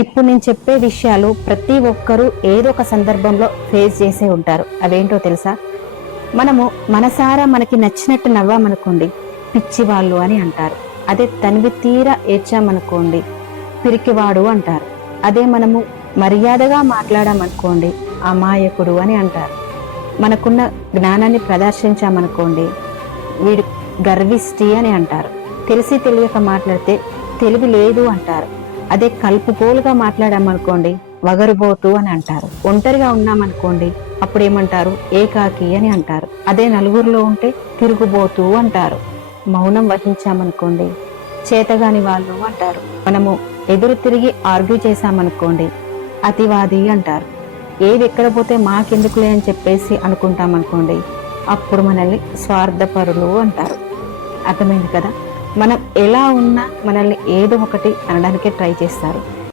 ఇప్పుడు నేను చెప్పే విషయాలు ప్రతి ఒక్కరూ ఏదో ఒక సందర్భంలో ఫేస్ చేసే ఉంటారు. అవేంటో తెలుసా? మనము మనసారా మనకి నచ్చినట్టు నవ్వామనుకోండి, పిచ్చివాళ్ళు అని అంటారు. అదే తనివి తీరా ఏడ్చామనుకోండి, పిరికివాడు అంటారు. అదే మనము మర్యాదగా మాట్లాడామనుకోండి, అమాయకుడు అని అంటారు. మనకున్న జ్ఞానాన్ని ప్రదర్శించామనుకోండి, వీడు గర్విష్టి అని అంటారు. తెలిసి తెలియక మాట్లాడితే తెలివి లేదు అంటారు. అదే కలుపుకోలుగా మాట్లాడామనుకోండి, వగరుబోతు అని అంటారు. ఒంటరిగా ఉన్నామనుకోండి, అప్పుడు ఏమంటారు? ఏకాకి అని అంటారు. అదే నలుగురిలో ఉంటే తిరుగుబోతు అంటారు. మౌనం వహించామనుకోండి, చేతగాని వాళ్ళు అంటారు. మనము ఎదురు తిరిగి ఆర్గ్యూ చేశామనుకోండి, అతివాది అంటారు. ఏది ఎక్కడ పోతే మాకెందుకులే అని చెప్పేసి అనుకుంటామనుకోండి, అప్పుడు మనల్ని స్వార్థపరులు అంటారు. అర్థమైంది కదా? మనం ఎలా ఉన్నా మనల్ని ఏదో ఒకటి అనడానికే ట్రై చేస్తారు.